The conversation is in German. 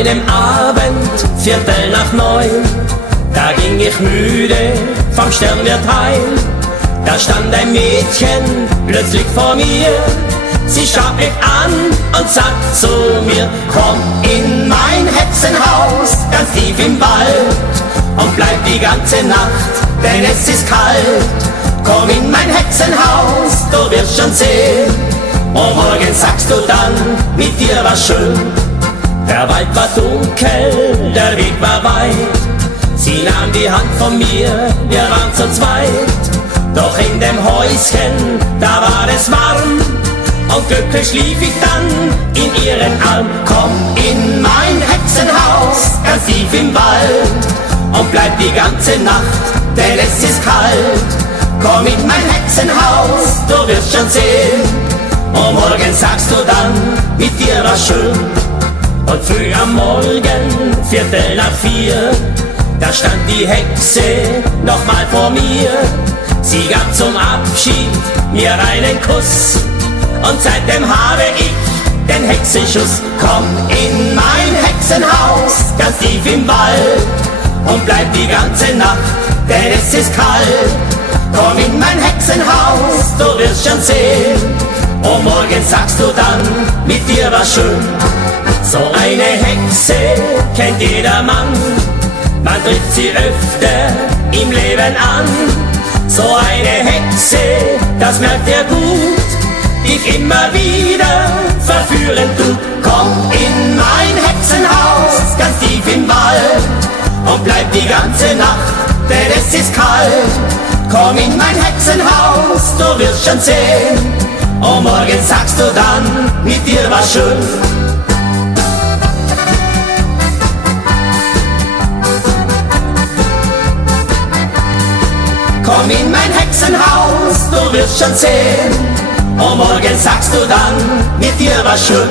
einem Abend, 8:45, da ging ich müde vom Sternwirt heim. Da stand ein Mädchen plötzlich vor mir. Sie schaut mich an und sagt zu mir: Komm in mein Hexenhaus, ganz tief im Wald, und bleib die ganze Nacht, denn es ist kalt. Komm in mein Hexenhaus, du wirst schon sehen, und morgen sagst du dann, mit dir war schön. Der Wald war dunkel, der Weg war weit. Sie nahm die Hand von mir, wir waren zu zweit. Doch in dem Häuschen, da war es warm, und glücklich schlief ich dann in ihren Arm. Komm in mein Hexenhaus, ganz tief im Wald, und bleib die ganze Nacht, denn es ist kalt. Komm in mein Hexenhaus, du wirst schon sehen, und morgen sagst du dann, mit dir war schön. Und früh am Morgen, 3:45, da stand die Hexe nochmal vor mir. Sie gab zum Abschied mir einen Kuss, und seitdem habe ich den Hexenschuss. Komm in mein Hexenhaus, ganz tief im Wald, und bleib die ganze Nacht, denn es ist kalt. Komm in mein Hexenhaus, du wirst schon sehen, und morgen sagst du dann, mit dir war schön. So eine Hexe kennt jeder Mann, man trifft sie öfter im Leben an. So eine Hexe, das merkt ihr gut, dich immer wieder verführen tut. Komm in mein Hexenhaus, ganz tief im Wald, und bleib die ganze Nacht, denn es ist kalt. Komm in mein Hexenhaus, du wirst schon sehen, und morgen sagst du dann, mit dir war schön. Komm in mein Hexenhaus, du wirst schon sehen, und morgen sagst du dann, mit dir war schön.